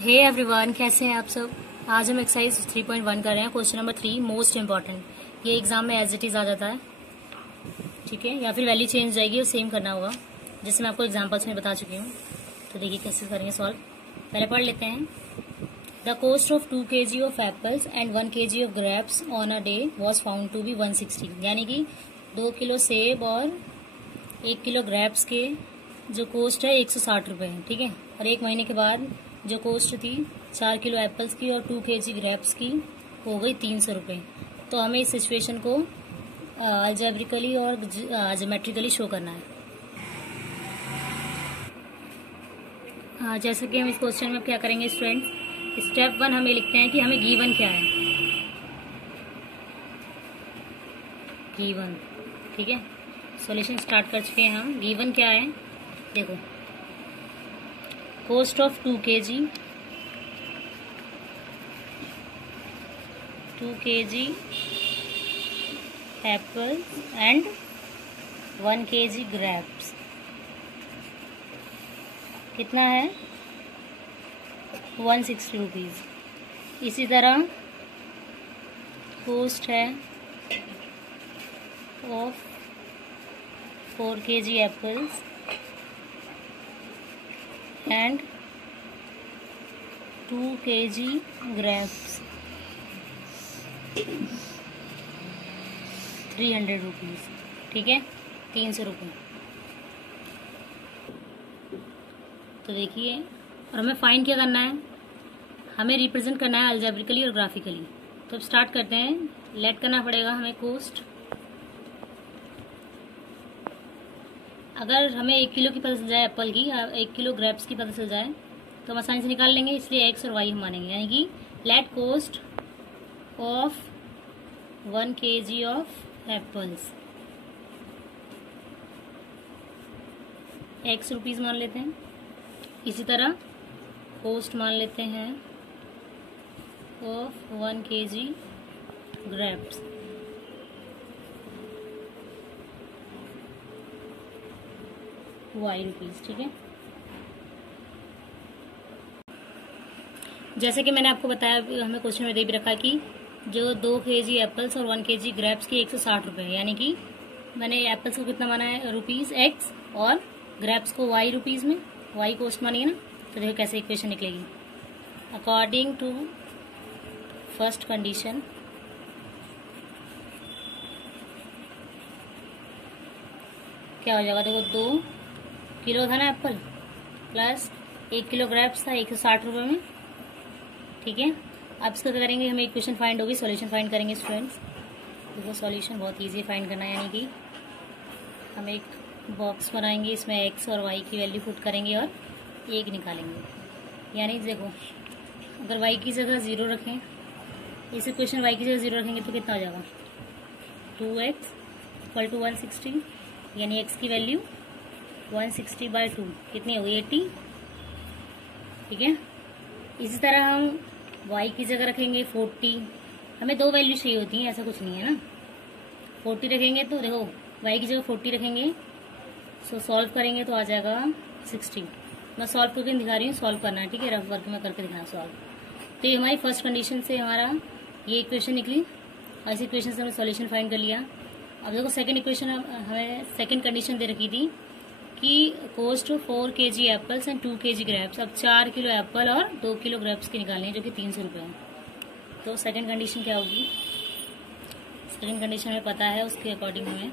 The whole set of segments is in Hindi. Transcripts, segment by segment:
हे एवरीवन, कैसे हैं आप सब। आज हम एक्सरसाइज 3.1 कर रहे हैं। Question number 3 most important. ये एग्जाम में एज इट इज आ जाता है, ठीक है, या फिर वैल्यू चेंज जाएगी और सेम करना होगा, जैसे मैं आपको एग्जाम्पल्स में बता चुकी हूँ। तो देखिए कैसे करेंगे सॉल्व। पहले पढ़ लेते हैं। The cost of 2 kg of apples and 1 kg of grapes on a day was found to be 160। यानी कि 2 किलो सेब और 1 किलो ग्रेप्स के जो कॉस्ट है 160 रुपये है, ठीक है। और एक महीने के बाद जो कॉस्ट थी 4 किलो एप्पल्स की और 2 kg ग्रेप्स की हो गई 300 रुपये। तो हमें इस सिचुएशन को अलजेब्रिकली और ज्योमेट्रिकली शो करना है। जैसे कि हम इस क्वेश्चन में क्या करेंगे स्टूडेंट्स, स्टेप 1 हमें लिखते हैं कि हमें गिवन क्या है। गिवन, ठीक है, सॉल्यूशन स्टार्ट कर चुके हैं हम। गिवन क्या है देखो, cost of 2 kg apples and 1 kg grapes कितना है 160 रुपीज। इसी तरह कॉस्ट है of 4 kg apples and 2 kg grapes 300 rupees, ठीक है, 300 रुपये। तो देखिए, और हमें फाइंड क्या करना है, हमें रिप्रेजेंट करना है अलजेब्रिकली और ग्राफिकली। तो अब स्टार्ट करते हैं। लेट करना पड़ेगा हमें कॉस्ट। अगर हमें 1 किलो की पता चल जाए एप्पल की, 1 किलो ग्रेप्स की पता चल जाए तो हम आसानी से निकाल लेंगे, इसलिए एक्स और वाई हम मानेंगे। यानी कि let cost of 1 kg of apples x rupees मान लेते हैं। इसी तरह कॉस्ट मान लेते हैं of 1 kg grapes y rupees, ठीक है। जैसे कि मैंने आपको बताया, हमें क्वेश्चन में दे भी रखा कि जो 2 kg एप्पल्स और 1 kg ग्रेप्स की 160 रुपये है। यानी कि मैंने एप्पल्स को कितना माना है रुपीज एक्स और ग्रेप्स को वाई रुपीज में, वाई कॉस्ट मानी है ना। तो देखो कैसे इक्वेशन निकलेगी। अकॉर्डिंग टू फर्स्ट कंडीशन क्या हो जाएगा, देखो 2 किलो था ना एप्पल प्लस 1 किलो ग्रेप्स था 160 रुपये में, ठीक है। अब इसको क्या करेंगे, हमें इक्वेशन फाइंड होगी, सॉल्यूशन फाइंड करेंगे स्टूडेंट्स। देखो सॉल्यूशन बहुत इजी फाइंड करना है। यानी कि हम एक बॉक्स बनाएंगे, इसमें एक्स और वाई की वैल्यू पुट करेंगे और 1 निकालेंगे। यानी देखो, अगर वाई की जगह 0 रखें, इस इक्वेशन वाई की जगह 0 रखेंगे तो कितना हो जाएगा 2x इक्वल टू 160। यानी एक्स की वैल्यू 160/2 कितनी होगी 80, ठीक है। इसी तरह हम y की जगह रखेंगे 40। हमें 2 वैल्यू चाहिए होती हैं, ऐसा कुछ नहीं है ना। 40 रखेंगे तो देखो y की जगह 40 रखेंगे, सो सॉल्व करेंगे तो आ जाएगा 60। मैं सॉल्व करके दिखा रही हूँ, सॉल्व करना है, ठीक है, रफ वर्क में करके दिखाना सॉल्व। तो ये हमारी फर्स्ट कंडीशन से हमारा ये इक्वेशन निकली और इस इक्वेशन से हमने सॉल्यूशन फाइंड कर लिया। अब देखो सेकेंड इक्वेशन, हमें सेकेंड कंडीशन दे रखी थी कि cost 4 kg apples and 2 kg grapes. अब 4 किलो एप्पल और 2 किलो ग्रेप्स के निकालने हैं, जो कि 300 रुपये है। तो सेकंड कंडीशन क्या होगी, सेकंड कंडीशन हमें पता है, उसके अकॉर्डिंग हमें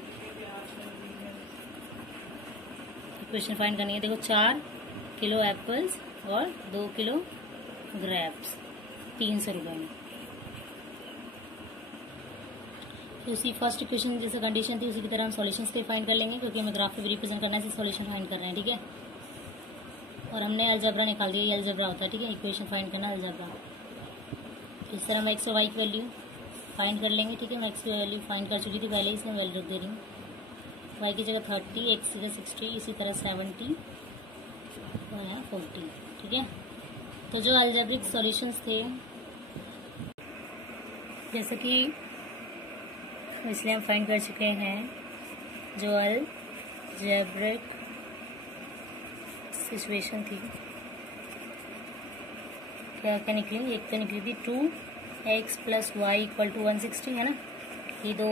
इक्वेशन फाइंड करनी है। देखो 4 किलो एप्पल्स और 2 किलो ग्रेप्स 300 रुपये में। तो उसी फर्स्ट इक्वेशन जैसे कंडीशन थी उसी की तरह हम सॉल्यूशन से फाइंड कर लेंगे, क्योंकि हमें ग्राफ पे भी रिप्रेजेंट करना है, सॉल्यूशन फाइंड कर रहे हैं, ठीक है। और हमने अलजेब्रा निकाल दिया, ये अलजेब्रा होता है, ठीक है। इक्वेशन फाइंड करना अलजेब्रा। इस तरह हम एक्स और वाई की वैल्यू फाइंड कर लेंगे, ठीक है। मैं एक्स की वैल्यू फाइंड कर चुकी थी पहले, इसमें वैल्यू रख दे रही हूँ। वाई की जगह 30, एक्स की जगह 60, इसी तरह 70 और यहाँ 40, ठीक है। तो जो अलजेब्रिक सॉल्यूशंस थे, जैसे कि इसलिए हम फाइंड कर चुके हैं जो अलजेब्रिक सिचुएशन थी क्या क्या निकली, एक तो निकली थी 2x + y = 160 है ना, ये 2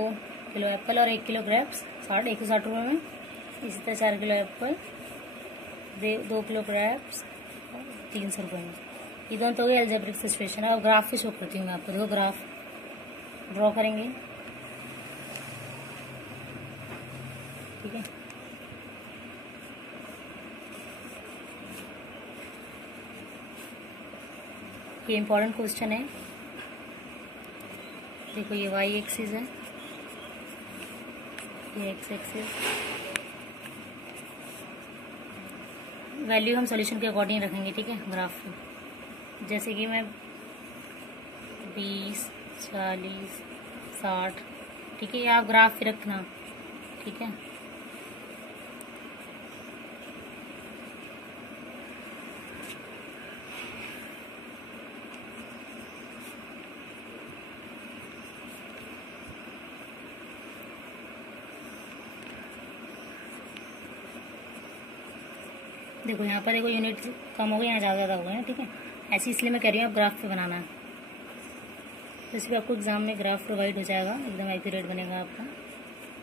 किलो एप्पल और 1 किलो ग्रेप्स 160 रुपये में। इसी तरह 4 किलो एप्पल, 2 किलो ग्रेप्स 300 रुपये में। ये दोनों तो हो गए अलजेब्रिक सिचुएशन। अब ग्राफ पे शो करती हूँ मैं आपको। देखो ग्राफ ड्रॉ करेंगे, ठीक है। ये इम्पोर्टेंट क्वेश्चन है। देखो ये y एक्सिस है, ये x एक्सिस। वैल्यू हम सॉल्यूशन के अकॉर्डिंग रखेंगे, ठीक है। ग्राफ में जैसे कि मैं 20, 40, 60, ठीक है। ये आप ग्राफ पे रखना, ठीक है। देखो यहाँ पर देखो यूनिट कम हो गए, यहाँ ज़्यादा हो गए हैं, ठीक है। ऐसे इसलिए मैं कह रही हूँ आप ग्राफ पे बनाना है, तो इसलिए आपको एग्जाम में ग्राफ प्रोवाइड हो जाएगा, एकदम एक्यूरेट बनेगा आपका।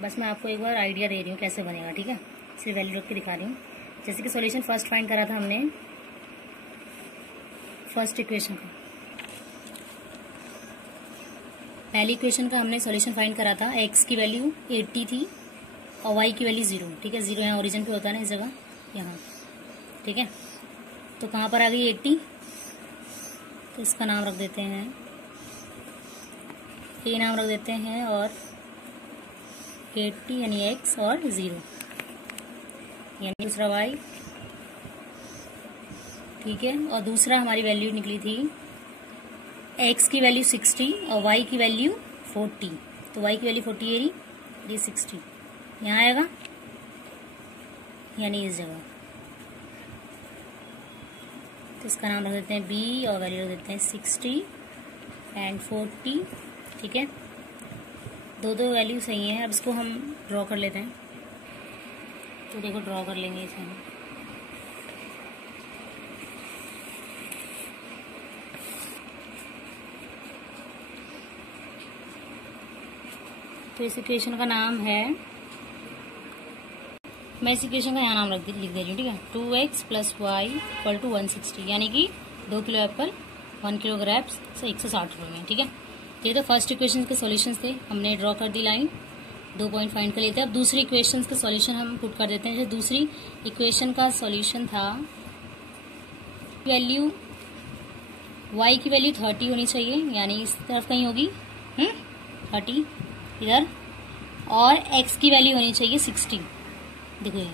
बस मैं आपको एक बार आइडिया दे रही हूँ कैसे बनेगा, ठीक है। इसलिए वैल्यू रख के दिखा रही हूँ। जैसे कि सॉल्यूशन फर्स्ट फाइंड करा था हमने फर्स्ट इक्वेशन का, पहली इक्वेशन का हमने सॉल्यूशन फाइंड करा था। x की वैल्यू 80 थी और y की वैल्यू 0, ठीक है। 0 यहाँ ओरिजिन पे होता है ना, इस जगह यहाँ, ठीक है। तो कहाँ पर आ गई 80, तो इसका नाम रख देते हैं, ये नाम रख देते हैं, और 80 यानी x और 0 यानी दूसरा y, ठीक है। और दूसरा हमारी वैल्यू निकली थी x की वैल्यू 60 और y की वैल्यू 40, तो y की वैल्यू 40 है, ये 60 यहाँ आएगा यानी इस जगह, तो इसका नाम रख देते हैं b और वैल्यू रख देते हैं 60 एंड 40, ठीक है। दो वैल्यू सही है। अब इसको हम ड्रॉ कर लेते हैं, तो देखो ड्रॉ कर लेंगे इसे हम। तो इस इक्वेशन का नाम है, मैं इस इक्वेशन का यहाँ नाम लिख दे रही हूँ, ठीक है। 2x + y = 160 यानी कि 2 किलो एप्पल 1 किलो ग्रेप्स 160 रुपये में, ठीक है। तो ये तो फर्स्ट इक्वेशन के सॉल्यूशंस थे, हमने ड्रॉ कर दी लाइन, 2 पॉइंट फाइंड कर लेते हैं। अब दूसरी इक्वेशन के सॉल्यूशन हम पुट कर देते हैं। जैसे दूसरी इक्वेशन का सॉल्यूशन था, वैल्यू y की वैल्यू 30 होनी चाहिए, यानी इस तरफ कहीं होगी 30 इधर, और x की वैल्यू होनी चाहिए 60, देखो ये,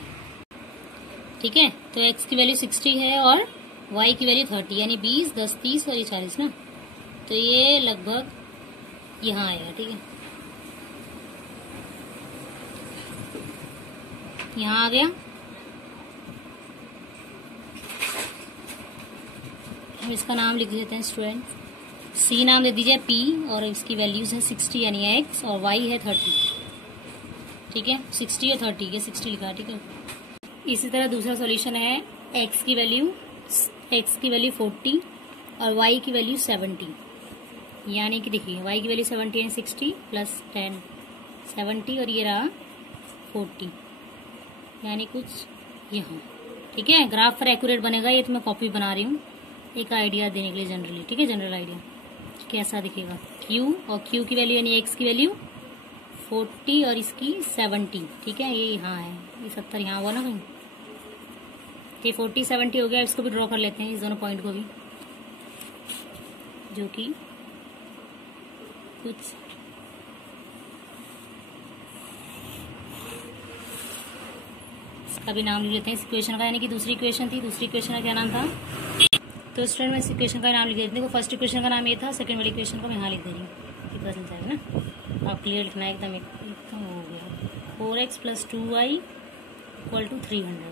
ठीक है। तो x की वैल्यू 60 है और y की वैल्यू 30, यानी 20, 10, 30 और ये 40 ना, तो ये लगभग यहाँ आएगा, ठीक है। यहाँ आ गया। हम इसका नाम लिख देते हैं स्टूडेंट, c नाम दे दीजिए p, और इसकी वैल्यूज है 60 यानी x, और y है 30, ठीक है। 60 और 30, ये 60 लिखा है, ठीक है। इसी तरह दूसरा सॉल्यूशन है, x की वैल्यू 40 और y की वैल्यू 70, यानी कि देखिए y की वैल्यू 70 है, 60 + 10 70, और ये रहा 40, यानी कुछ यहाँ, ठीक है। ग्राफ पर एक्यूरेट बनेगा। ये तो मैं कॉपी बना रही हूँ एक आइडिया देने के लिए जनरली, ठीक है। जनरल आइडिया कैसा दिखेगा, q और q की वैल्यू यानी x की वैल्यू 40 और इसकी 70, ठीक है। ये यहाँ है, ये 70 यहाँ हुआ ना कहीं, ये 40 70 हो गया। इसको भी ड्रॉ कर लेते हैं, इस दोनों पॉइंट को भी, जो कि कुछ इसका भी नाम लिख लेते हैं इस इक्वेशन का, यानी कि दूसरी इक्वेशन थी। दूसरी इक्वेशन का क्या नाम था, तो स्टूडेंट मैं इस इक्वेशन का नाम लिख देती हूँ। फर्स्ट इक्वेशन का नाम ये था, सेकंड वाली इक्वेशन का मैं यहाँ लिख दे रही हूँ, पता चल जाएगा ना। आप क्लियर लिखना है एकदम, एकदम हो गया। 4x + 2y = 300,